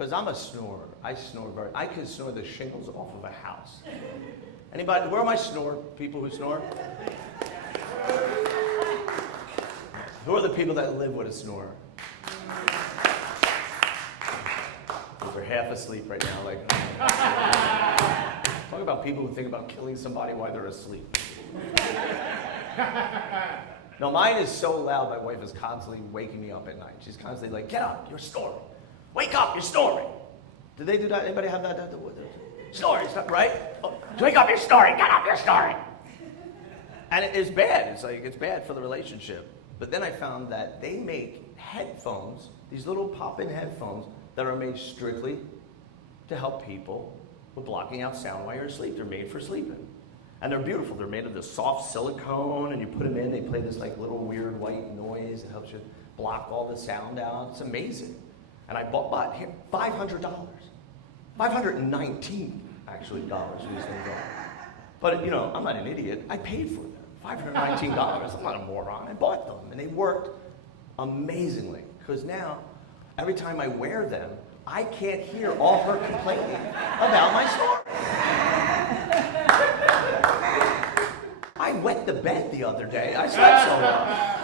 Because I'm a snorer. I snore I could snore the shingles off of a house. Anybody, where are my people who snore? Who are the people that live with a snorer? They're half asleep right now. Like, talk about people who think about killing somebody while they're asleep. No, mine is so loud, my wife is constantly waking me up at night. She's constantly like, get up, you're snoring. Wake up, you're snoring. Did they do that? Anybody have that? Snoring, right? Oh, wake up, you're snoring. Get up, you're snoring. And it's bad. It's bad for the relationship. But then I found that they make headphones, these little pop-in headphones that are made strictly to help people with blocking out sound while you're asleep. They're made for sleeping. And they're beautiful. They're made of this soft silicone, and you put them in, they play this like little weird white noise that helps you block all the sound out. It's amazing. And I bought here, $500. $519, actually, dollars for these things. But, you know, I'm not an idiot. I paid for them. $519. I'm not a moron. I bought them, and they worked amazingly. Because now, every time I wear them, I can't hear all her complaining about my snoring. I wet the bed the other day. I slept so well.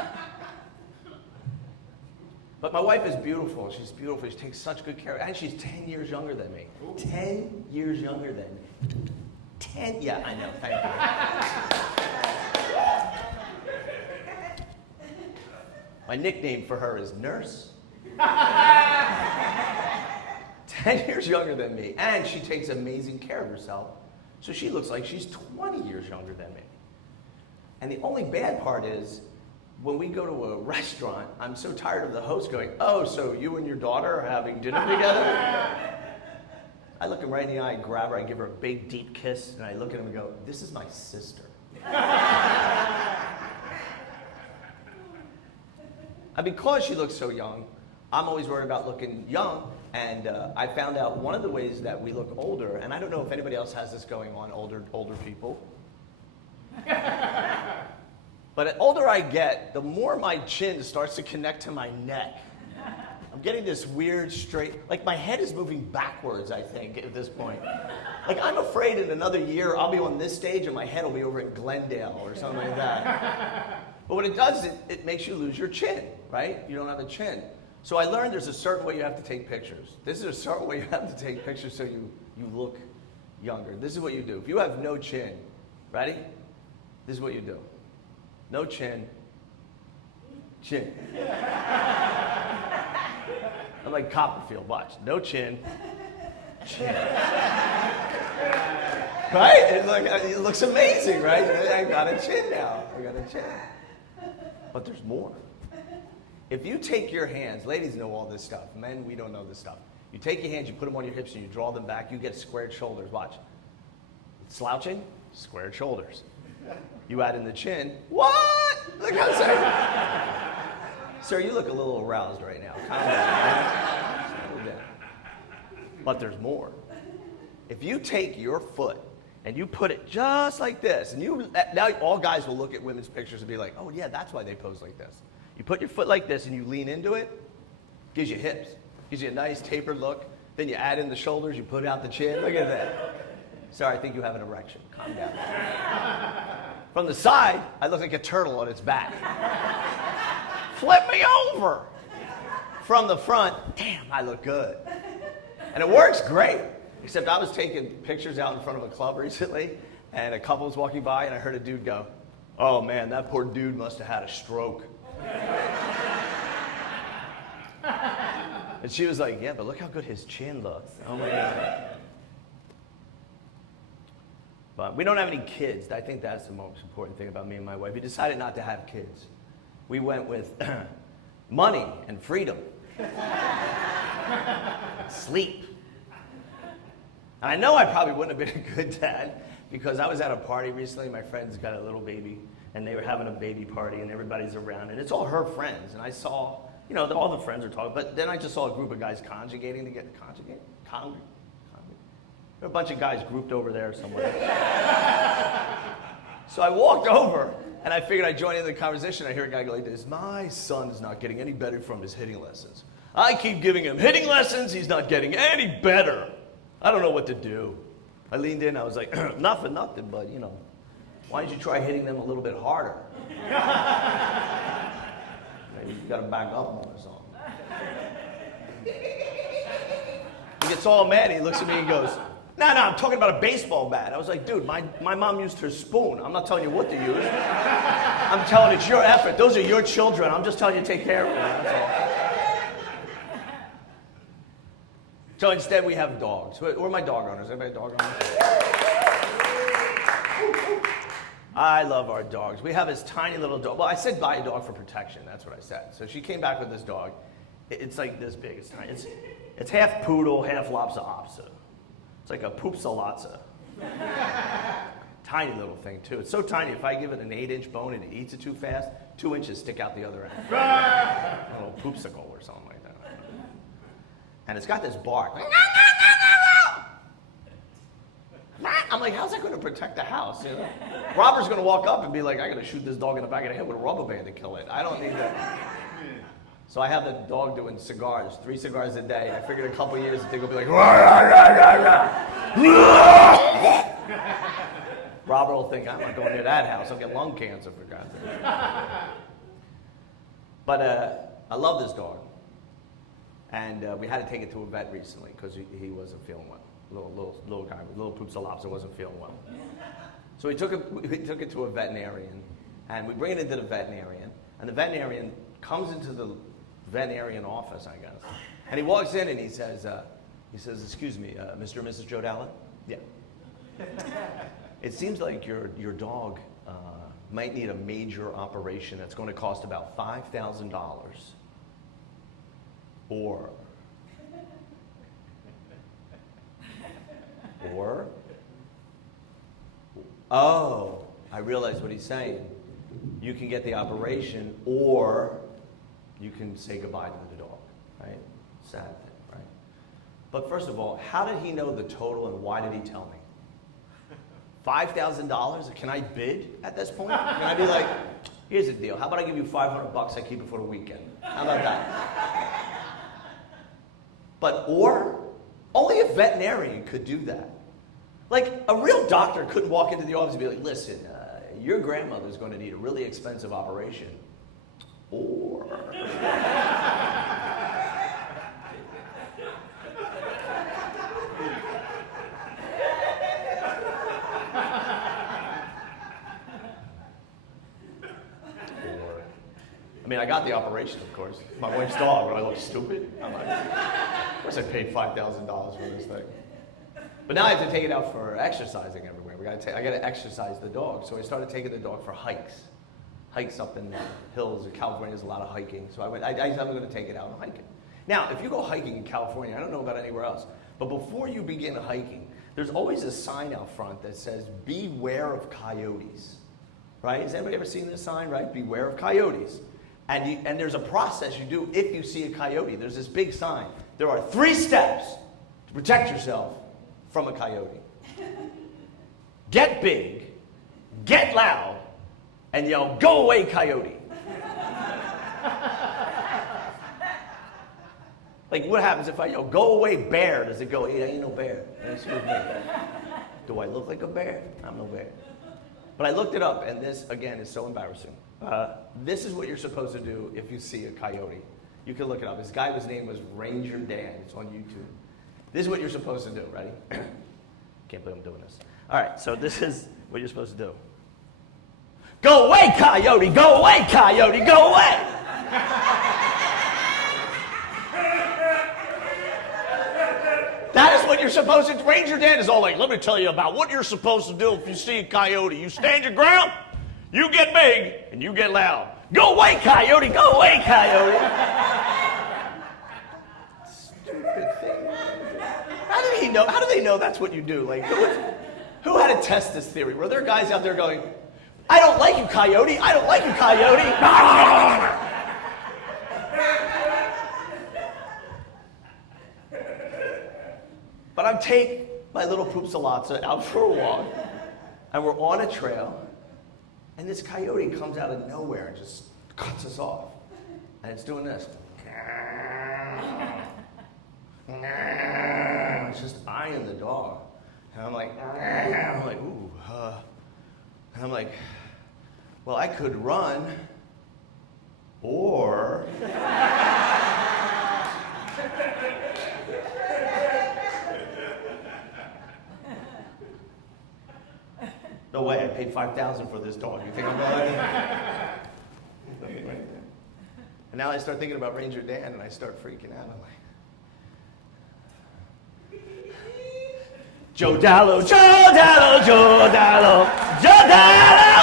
But my wife is beautiful. She's beautiful. She takes such good care of me. And she's 10 years younger than me. 10 years younger than me. 10? Yeah, I know. Thank you. My nickname for her is Nurse. 10 years younger than me. And she takes amazing care of herself. So she looks like she's 20 years younger than me. And the only bad part is, when we go to a restaurant, I'm so tired of the host going, oh, so you and your daughter are having dinner together? I look him right in the eye, I grab her, I give her a big, deep kiss, and I look at him and go, this is my sister. And because she looks so young, I'm always worried about looking young, and I found out one of the ways that we look older, and I don't know if anybody else has this going on, older people. But the older I get, the more my chin starts to connect to my neck. I'm getting this weird straight, like my head is moving backwards, I think, at this point. Like I'm afraid in another year I'll be on this stage and my head will be over in Glendale or something like that. But what it does, it makes you lose your chin, right? You don't have a chin. So I learned there's a certain way you have to take pictures. This is a certain way you have to take pictures so you look younger. This is what you do. If you have no chin, ready? This is what you do. No chin. Chin. I'm like Copperfield, watch. No chin. Chin. Right? It looks amazing, right? I got a chin now. I got a chin. But there's more. If you take your hands, ladies know all this stuff. Men, we don't know this stuff. You take your hands, you put them on your hips, and you draw them back, you get squared shoulders. Watch. Slouching, squared shoulders. You add in the chin. What? Look how sad. Sir, you look a little aroused right now. Calm down. Settle down. But there's more. If you take your foot and you put it just like this, and now all guys will look at women's pictures and be like, oh yeah, that's why they pose like this. You put your foot like this and you lean into it, gives you hips, gives you a nice tapered look. Then you add in the shoulders, you put out the chin. Look at that. Sorry, I think you have an erection. Calm down. From the side, I look like a turtle on its back. Flip me over. From the front, damn, I look good. And it works great. Except I was taking pictures out in front of a club recently, and a couple was walking by, and I heard a dude go, oh man, that poor dude must have had a stroke. And she was like, yeah, but look how good his chin looks. Oh my God. But we don't have any kids. I think that's the most important thing about me and my wife. We decided not to have kids. We went with money and freedom. Sleep. And I know I probably wouldn't have been a good dad because I was at a party recently. My friends got a little baby, and they were having a baby party, and everybody's around, and it's all her friends. And I saw, all the friends are talking, but then I just saw a group of guys conjugating together. There were a bunch of guys grouped over there somewhere. So I walked over, and I figured I'd join in the conversation. I hear a guy go like this, my son is not getting any better from his hitting lessons. I keep giving him hitting lessons. He's not getting any better. I don't know what to do. I leaned in. I was like, not for nothing, but, you know, why don't you try hitting them a little bit harder? You got to back up more or something. He gets all mad. He looks at me and goes, no, I'm talking about a baseball bat. I was like, dude, my mom used her spoon. I'm not telling you what to use. I'm telling it's your effort. Those are your children. I'm just telling you to take care of them. That's all. So instead, we have dogs. Who are my dog owners? Anybody dog owners? I love our dogs. We have this tiny little dog. Well, I said buy a dog for protection. That's what I said. So she came back with this dog. It's like this big. It's tiny. It's half poodle, half Lhasa Apso. It's like a poopsalatsa. Tiny little thing, too. It's so tiny, if I give it an 8-inch bone and it eats it too fast, 2 inches stick out the other end. A little poopsicle or something like that. And it's got this bark. Like, I'm like, how's that going to protect the house? You know? Robert's going to walk up and be like, I got to shoot this dog in the back of the head with a rubber band to kill it. I don't need that. So I have the dog doing cigars, 3 cigars a day. I figured a couple years the thing will be like, Robert will think, I'm not going near that house. I'll get lung cancer for God's sake. But I love this dog. And we had to take it to a vet recently because he wasn't feeling well. Little guy, little poopsalopsa wasn't feeling well. So we took it to a veterinarian, and we bring it into the veterinarian, and the veterinarian comes into the veterinarian office, I guess, and he walks in and he says, excuse me, Mr. and Mrs. Joe Dalo? Yeah. It seems like your dog might need a major operation that's going to cost about $5,000. Or, oh, I realize what he's saying. You can get the operation, or you can say goodbye to the dog, right? Sad thing, right? But first of all, how did he know the total, and why did he tell me? $5,000? Can I bid at this point? Can I be like, here's the deal. How about I give you $500? I keep it for the weekend. How about that? But only a veterinarian could do that. Like, a real doctor couldn't walk into the office and be like, listen, your grandmother's going to need a really expensive operation. Or... I mean, I got the operation, of course. My wife's dog. Would I look stupid? I'm like, of course I paid $5,000 for this thing. But now I have to take it out for exercising everywhere. I got to exercise the dog. So I started taking the dog for hikes. Hikes up in the hills of California. There's a lot of hiking. So I'm going to take it out and hike it. Now, if you go hiking in California, I don't know about anywhere else, but before you begin hiking, there's always a sign out front that says, beware of coyotes. Right? Has anybody ever seen this sign, right? Beware of coyotes. And there's a process you do if you see a coyote. There's this big sign. There are 3 steps to protect yourself from a coyote. Get big, get loud, and yell, go away, coyote. Like, what happens if I yell, go away, bear? Does it go, yeah, ain't no bear? Excuse me. Do I look like a bear? I'm no bear. But I looked it up, and this, again, is so embarrassing. This is what you're supposed to do if you see a coyote. You can look it up. This guy, his name was Ranger Dan. It's on YouTube. This is what you're supposed to do. Ready? Can't believe I'm doing this. All right, so this is what you're supposed to do. Go away, coyote! Go away, coyote! Go away! That is what you're supposed to do. Ranger Dan is all like, let me tell you about what you're supposed to do if you see a coyote. You stand your ground, you get big, and you get loud. Go away, coyote! Go away, coyote! Stupid thing. How did he know? How do they know that's what you do? Like, who had to test this theory? Were there guys out there going, I don't like you, coyote! I don't like you, coyote! But I take my little poopsalatsa out for a walk, and we're on a trail, and this coyote comes out of nowhere and just cuts us off. And it's doing this. Well, I could run, or no way, I paid $5,000 for this dog. You think I'm going? And now I start thinking about Ranger Dan, and I start freaking out. I'm like, Joe Dalo, Joe Dalo, Joe Dalo, Joe Dalo!